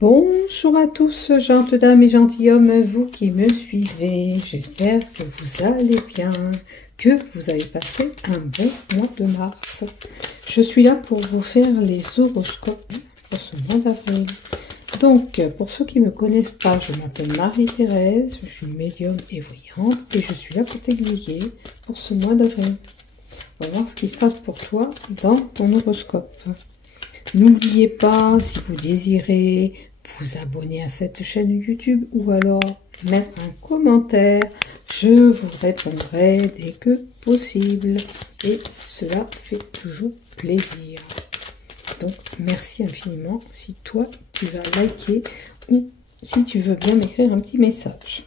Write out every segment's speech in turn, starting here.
Bonjour à tous, gentes dames et gentilshommes, vous qui me suivez. J'espère que vous allez bien, que vous avez passé un bon mois de mars. Je suis là pour vous faire les horoscopes pour ce mois d'avril. Donc, pour ceux qui ne me connaissent pas, je m'appelle Marie-Thérèse, je suis médium et voyante et je suis là pour t'aiguiller pour ce mois d'avril. On va voir ce qui se passe pour toi dans ton horoscope. N'oubliez pas, si vous désirez vous abonner à cette chaîne YouTube ou alors mettre un commentaire, je vous répondrai dès que possible. Et cela fait toujours plaisir. Donc, merci infiniment si toi, tu vas liker ou si tu veux bien m'écrire un petit message.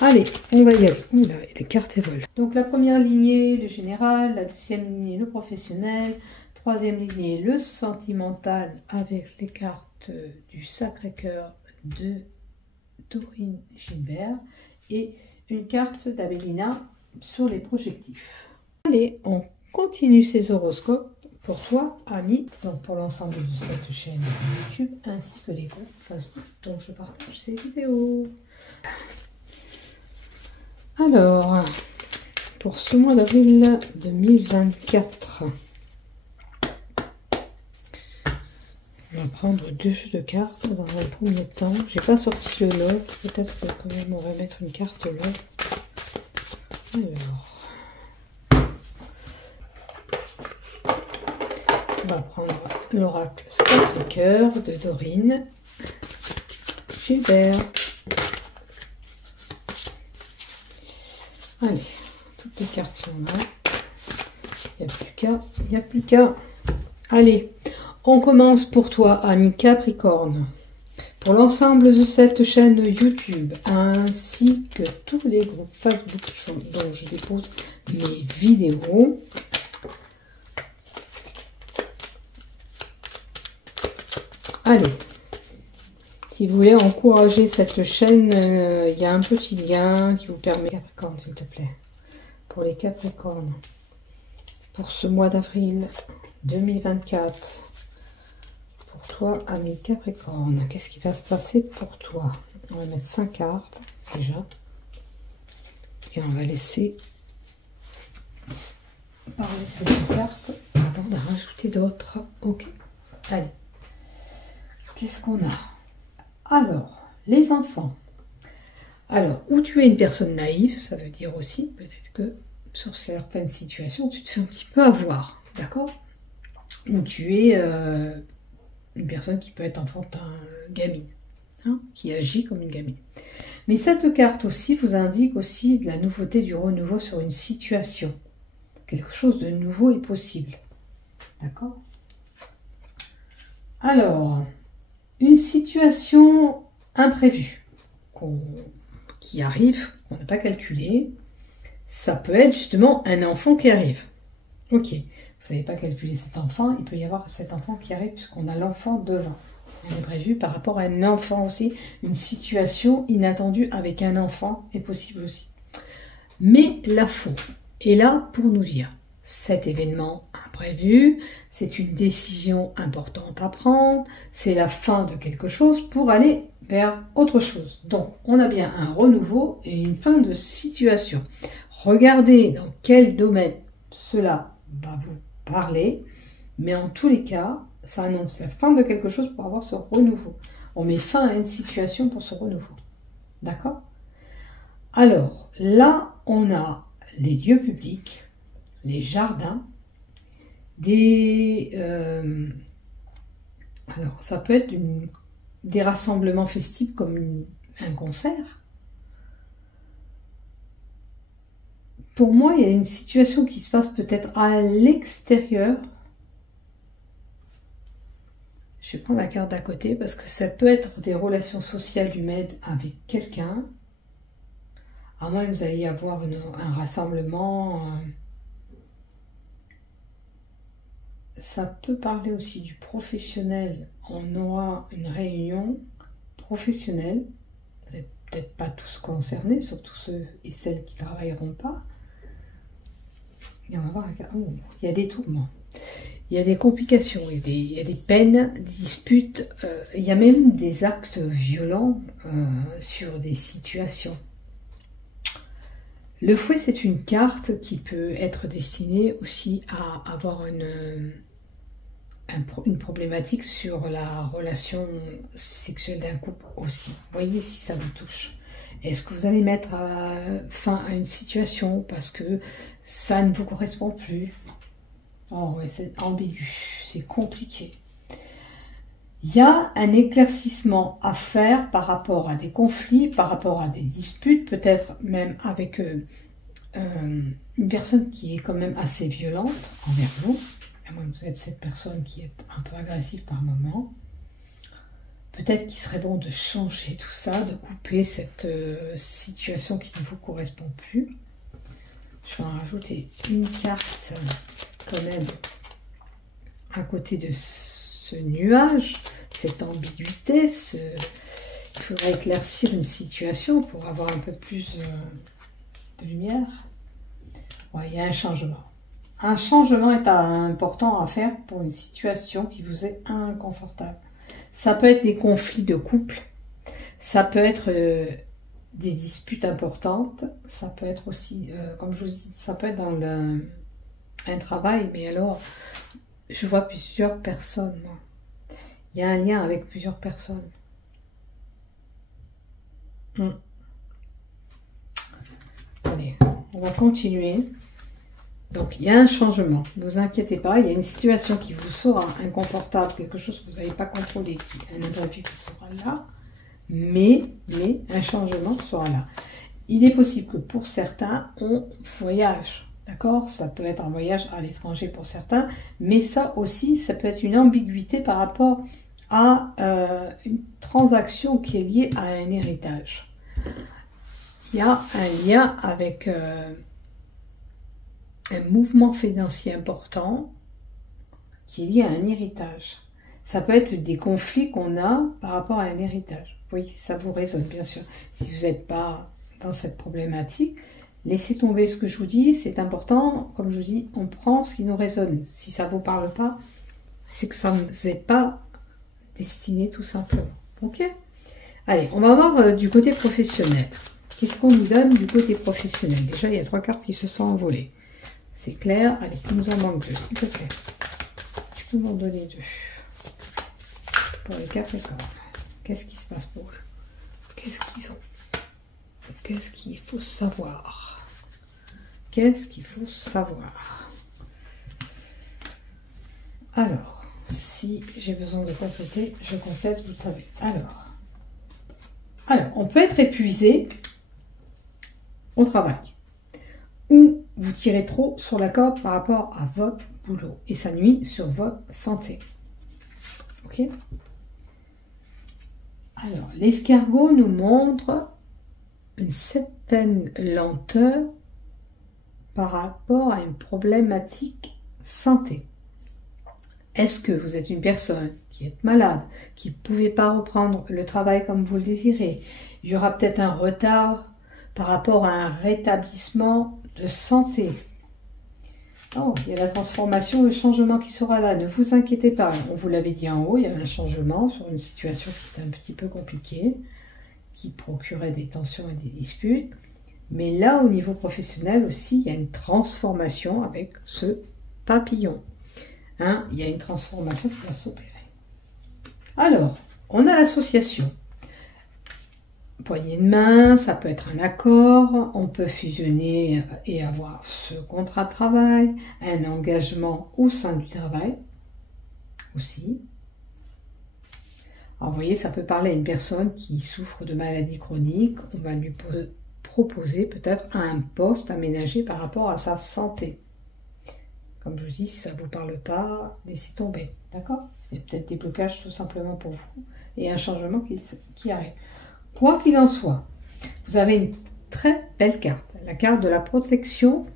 Allez, on va y aller. Oula, les cartes volent. Donc, la première lignée, le général, la deuxième lignée, le professionnel, troisième lignée, le sentimental avec les cartes du Sacré-Cœur de Dorine Gilbert et une carte d'Abélina sur les projectifs. Allez, on continue ces horoscopes pour toi, ami, donc pour l'ensemble de cette chaîne YouTube ainsi que les groupes Facebook dont je partage ces vidéos. Alors, pour ce mois d'avril 2024, on va prendre deux jeux de cartes dans un premier temps. J'ai pas sorti le lot, peut-être que quand même on va mettre une carte là. Alors, on va prendre l'oracle Sacré-Cœur de Dorine Gilbert. Allez, toutes les cartes sont là. Il n'y a plus qu'à. Allez, on commence pour toi, ami Capricorne. Pour l'ensemble de cette chaîne YouTube, ainsi que tous les groupes Facebook dont je dépose mes vidéos. Allez, si vous voulez encourager cette chaîne, il y a un petit lien qui vous permet... Capricorne, s'il te plaît. Pour les Capricornes. Pour ce mois d'avril 2024. Pour toi, ami Capricorne. Qu'est-ce qui va se passer pour toi? On va mettre 5 cartes, déjà. Et on va laisser parler ces 5 cartes avant d'en rajouter d'autres. Ok. Allez. Qu'est-ce qu'on a? Alors, les enfants. Alors, où tu es une personne naïve, ça veut dire aussi, peut-être que sur certaines situations, tu te fais un petit peu avoir, d'accord? Ou tu es une personne qui peut être enfantin, gamine, hein, qui agit comme une gamine. Mais cette carte aussi vous indique aussi de la nouveauté, du renouveau sur une situation. Quelque chose de nouveau est possible, d'accord? Alors... une situation imprévue qui arrive, qu'on n'a pas calculé, ça peut être justement un enfant qui arrive. Ok, vous n'avez pas calculé cet enfant, il peut y avoir cet enfant qui arrive puisqu'on a l'enfant devant. On est prévu par rapport à un enfant aussi, une situation inattendue avec un enfant est possible aussi. Mais la faux est là pour nous dire, cet événement imprévu, c'est une décision importante à prendre, c'est la fin de quelque chose pour aller vers autre chose. Donc, on a bien un renouveau et une fin de situation. Regardez dans quel domaine cela va vous parler, mais en tous les cas, ça annonce la fin de quelque chose pour avoir ce renouveau. On met fin à une situation pour ce renouveau. D'accord? Alors, là, on a les lieux publics, les jardins, alors ça peut être des rassemblements festifs comme un concert. Pour moi, il y a une situation qui se passe peut-être à l'extérieur. Je vais prendre la carte d'à côté parce que ça peut être des relations sociales humaines avec quelqu'un. À moins que vous allez y avoir un rassemblement... ça peut parler aussi du professionnel. On aura une réunion professionnelle. Vous n'êtes peut-être pas tous concernés, surtout ceux et celles qui ne travailleront pas. Et on va voir, oh, il y a des tourments. il y a des complications, il y a des peines, des disputes, il y a même des actes violents sur des situations. Le fouet, c'est une carte qui peut être destinée aussi à avoir une problématique sur la relation sexuelle d'un couple aussi. Voyez si ça vous touche. Est-ce que vous allez mettre fin à une situation parce que ça ne vous correspond plus? Oh, ouais, c'est ambigu, c'est compliqué. Il y a un éclaircissement à faire par rapport à des conflits, par rapport à des disputes, peut-être même avec une personne qui est quand même assez violente envers vous. À moins que vous êtes cette personne qui est un peu agressive par moment. Peut-être qu'il serait bon de changer tout ça, de couper cette situation qui ne vous correspond plus. Je vais en rajouter une carte quand même à côté de ce nuage, cette ambiguïté, il faudrait éclaircir une situation pour avoir un peu plus de lumière. Ouais, il y a un changement. Un changement est important à faire pour une situation qui vous est inconfortable. Ça peut être des conflits de couple, ça peut être des disputes importantes, ça peut être aussi, comme je vous dis, ça peut être dans un travail, mais alors, je vois plusieurs personnes, moi. Il y a un lien avec plusieurs personnes. Allez, on va continuer. Donc, il y a un changement. Ne vous inquiétez pas, il y a une situation qui vous sera inconfortable, quelque chose que vous n'avez pas contrôlé, un imprévu qui sera là, mais un changement sera là. Il est possible que pour certains, on voyage. D'accord? Ça peut être un voyage à l'étranger pour certains, mais ça aussi, ça peut être une ambiguïté par rapport à une transaction qui est liée à un héritage. Il y a un lien avec un mouvement financier important qui est lié à un héritage. Ça peut être des conflits qu'on a par rapport à un héritage. Oui, ça vous résonne, bien sûr. Si vous n'êtes pas dans cette problématique, laissez tomber ce que je vous dis, c'est important. Comme je vous dis, on prend ce qui nous résonne. Si ça ne vous parle pas, c'est que ça ne vous est pas destiné tout simplement. Ok? Allez, on va voir du côté professionnel. Qu'est-ce qu'on nous donne du côté professionnel? Déjà, il y a 3 cartes qui se sont envolées. C'est clair. Allez, il nous en manque 2, s'il te plaît. Tu peux m'en donner 2. Pour les Capricornes. Qu'est-ce qui se passe pour eux? Qu'est-ce qu'ils ont? Qu'est-ce qu'il faut savoir? Qu'est-ce qu'il faut savoir? Alors, si j'ai besoin de compléter, je complète, vous le savez. Alors, on peut être épuisé au travail, ou vous tirez trop sur la corde par rapport à votre boulot, et ça nuit sur votre santé. Ok? Alors, l'escargot nous montre une certaine lenteur par rapport à une problématique santé. Est-ce que vous êtes une personne qui est malade, qui ne pouvait pas reprendre le travail comme vous le désirez? Il y aura peut-être un retard par rapport à un rétablissement de santé. Oh, il y a la transformation, le changement qui sera là. Ne vous inquiétez pas. On vous l'avait dit en haut, il y avait un changement sur une situation qui était un petit peu compliquée, qui procurait des tensions et des disputes. Mais là, au niveau professionnel aussi, il y a une transformation avec ce papillon. Hein, il y a une transformation qui va s'opérer. Alors, on a l'association. Poignée de main, ça peut être un accord, on peut fusionner et avoir ce contrat de travail, un engagement au sein du travail aussi. Alors, vous voyez, ça peut parler à une personne qui souffre de maladies chroniques, on va lui proposer peut-être un poste aménagé par rapport à sa santé. Comme je vous dis, si ça ne vous parle pas, laissez tomber, d'accord? Il y a peut-être des blocages tout simplement pour vous et un changement qui arrive. Quoi qu'il en soit, vous avez une très belle carte. La carte de la protection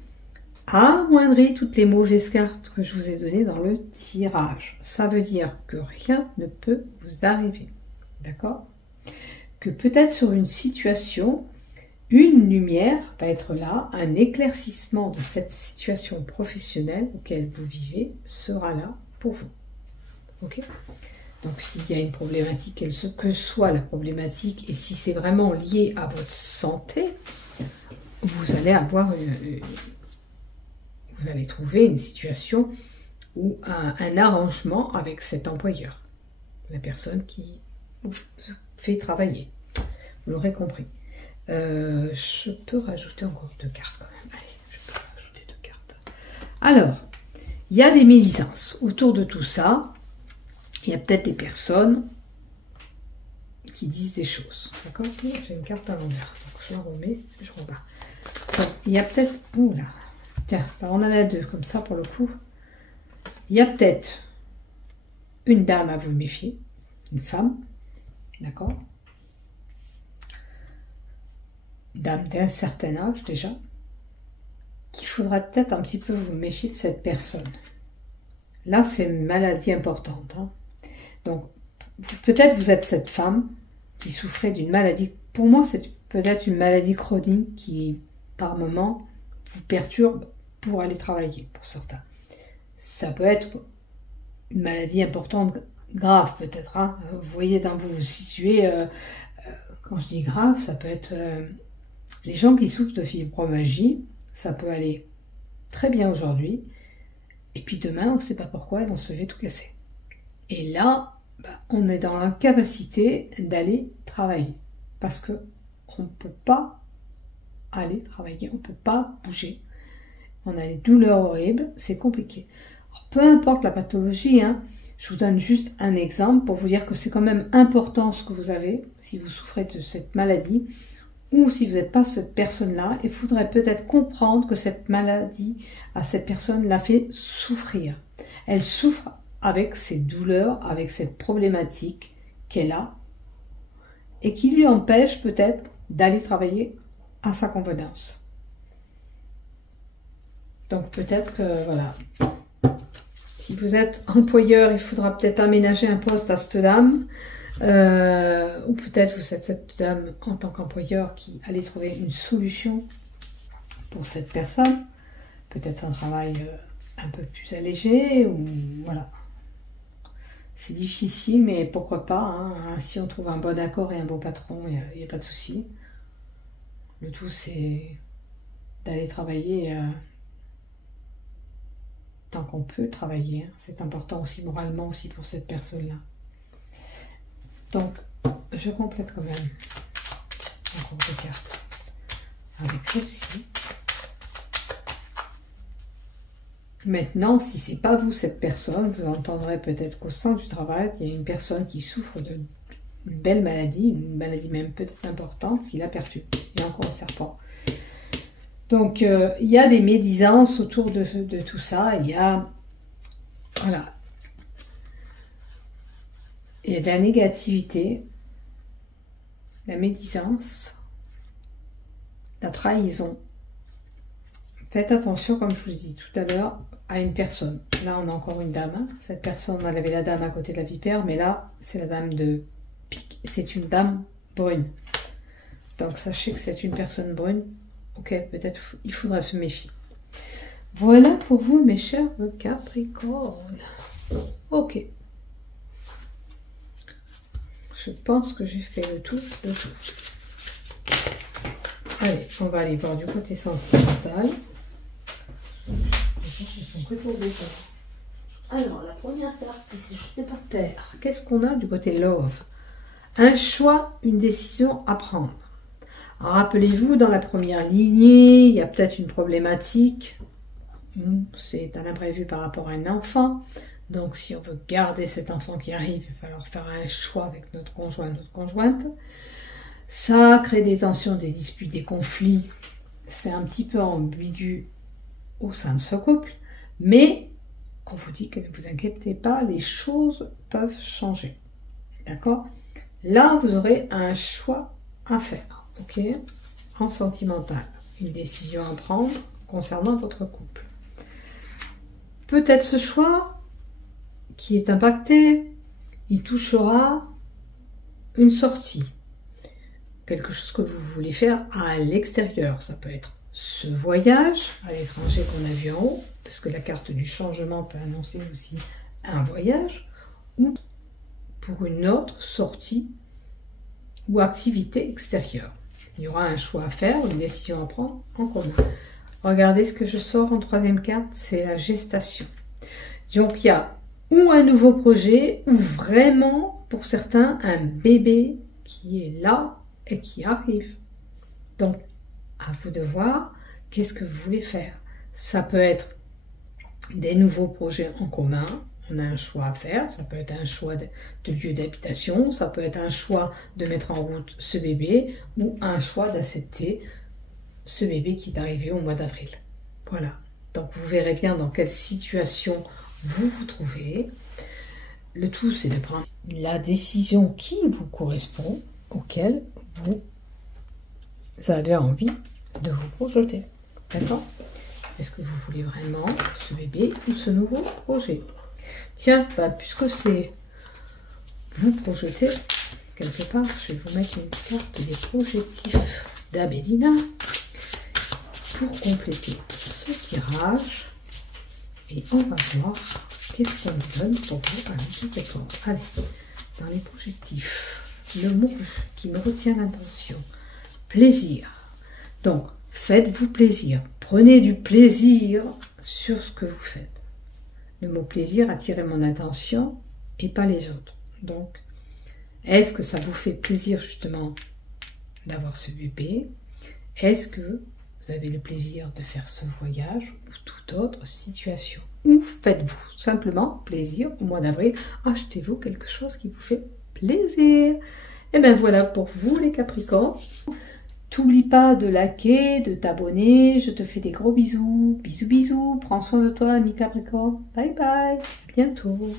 amoindrit toutes les mauvaises cartes que je vous ai données dans le tirage. Ça veut dire que rien ne peut vous arriver, d'accord? Que peut-être sur une situation, une lumière va être là, un éclaircissement de cette situation professionnelle auquel vous vivez sera là pour vous. Ok? Donc, s'il y a une problématique, quelle que soit la problématique, et si c'est vraiment lié à votre santé, vous allez vous allez trouver une situation ou un arrangement avec cet employeur, la personne qui vous fait travailler. Vous l'aurez compris. Je peux rajouter encore 2 cartes quand même. Allez, je peux rajouter 2 cartes. Alors, il y a des médisances autour de tout ça. Il y a peut-être des personnes qui disent des choses. D'accord? J'ai une carte à l'envers. Donc je la remets, je repars. Donc, il y a peut-être... Oula. Tiens, on en a 2 comme ça pour le coup. Il y a peut-être une dame à vous méfier. Une femme. D'accord? Dame d'un certain âge déjà. Qu'il faudrait peut-être un petit peu vous méfier de cette personne. Là, c'est une maladie importante. Hein. Donc, peut-être vous êtes cette femme qui souffrait d'une maladie. Pour moi, c'est peut-être une maladie chronique qui, par moment, vous perturbe pour aller travailler, pour certains. Ça peut être une maladie importante, grave peut-être. Hein. Vous voyez, dans vous vous situez, quand je dis grave, ça peut être les gens qui souffrent de fibromyalgie, ça peut aller très bien aujourd'hui, et puis demain, on ne sait pas pourquoi, ils vont se lever tout casser. Et là, on est dans l'incapacité d'aller travailler. Parce qu'on ne peut pas aller travailler, on ne peut pas bouger. On a des douleurs horribles, c'est compliqué. Alors, peu importe la pathologie, hein, je vous donne juste un exemple pour vous dire que c'est quand même important ce que vous avez, si vous souffrez de cette maladie, ou si vous n'êtes pas cette personne-là, il faudrait peut-être comprendre que cette maladie, à cette personne, la fait souffrir. Elle souffre avec ses douleurs, avec cette problématique qu'elle a, et qui lui empêche peut-être d'aller travailler à sa convenance. Donc peut-être que, voilà, si vous êtes employeur, il faudra peut-être aménager un poste à cette dame, ou peut-être vous êtes cette dame en tant qu'employeur qui allait trouver une solution pour cette personne, peut-être un travail un peu plus allégé, ou voilà. C'est difficile, mais pourquoi pas, hein, si on trouve un bon accord et un bon patron, il n'y a pas de souci. Le tout, c'est d'aller travailler tant qu'on peut travailler. Hein. C'est important aussi moralement aussi pour cette personne-là. Donc, je complète quand même encore 2 cartes avec celle-ci. Maintenant, si c'est pas vous cette personne, vous entendrez peut-être qu'au sein du travail, il y a une personne qui souffre d'une belle maladie, une maladie même peut-être importante, qui la perturbe. Il y a encore un serpent. Donc, il y a des médisances autour de tout ça. Il y a, voilà, il y a de la négativité, la médisance, la trahison. Faites attention, comme je vous ai dit tout à l'heure, à une personne. Là, on a encore une dame. Hein. Cette personne, on avait la dame à côté de la vipère, mais là, c'est la dame de pique. C'est une dame brune. Donc, sachez que c'est une personne brune. Ok, peut-être il faudra se méfier. Voilà pour vous, mes chers Capricornes. Ok. Je pense que j'ai fait le tour de tout. Allez, on va aller voir du côté sentimental. Alors, la première carte qui s'est jetée par terre. Qu'est-ce qu'on a du côté love? Un choix, une décision à prendre. Rappelez-vous, dans la première lignée, il y a peut-être une problématique. C'est un imprévu par rapport à un enfant. Donc, si on veut garder cet enfant qui arrive, il va falloir faire un choix avec notre conjoint, notre conjointe. Ça crée des tensions, des disputes, des conflits. C'est un petit peu ambigu au sein de ce couple. Mais, on vous dit que ne vous inquiétez pas, les choses peuvent changer. D'accord? Là, vous aurez un choix à faire. Ok? En sentimental. Une décision à prendre concernant votre couple. Peut-être ce choix qui est impacté, il touchera une sortie. Quelque chose que vous voulez faire à l'extérieur. Ça peut être ce voyage à l'étranger qu'on a vu en haut, parce que la carte du changement peut annoncer aussi un voyage ou pour une autre sortie ou activité extérieure. Il y aura un choix à faire, une décision à prendre en commun. Regardez ce que je sors en troisième carte, c'est la gestation. Donc il y a ou un nouveau projet, ou vraiment, pour certains, un bébé qui est là et qui arrive. Donc, à vous de voir, qu'est-ce que vous voulez faire. Ça peut être des nouveaux projets en commun, on a un choix à faire, ça peut être un choix de lieu d'habitation, ça peut être un choix de mettre en route ce bébé, ou un choix d'accepter ce bébé qui est arrivé au mois d'avril. Voilà, donc vous verrez bien dans quelle situation vous vous trouvez. Le tout, c'est de prendre la décision qui vous correspond, auquel vous avez envie de vous projeter. D'accord? Est-ce que vous voulez vraiment ce bébé ou ce nouveau projet? Tiens, bah, puisque c'est vous projeter quelque part, je vais vous mettre une carte des projectifs d'Abélina pour compléter ce tirage. Et on va voir qu'est-ce qu'on nous donne pour vous à Capricorne. Allez, dans les projectifs, le mot qui me retient l'attention, plaisir. Donc, faites-vous plaisir. Prenez du plaisir sur ce que vous faites. Le mot plaisir a attiré mon attention et pas les autres. Donc, est-ce que ça vous fait plaisir justement d'avoir ce bébé? Est-ce que vous avez le plaisir de faire ce voyage ou toute autre situation? Ou faites-vous simplement plaisir au mois d'avril? Achetez-vous quelque chose qui vous fait plaisir. Et bien voilà pour vous les Capricornes. T'oublie pas de liker, de t'abonner. Je te fais des gros bisous. Bisous, bisous. Prends soin de toi, ami Capricorne. Bye bye. À bientôt.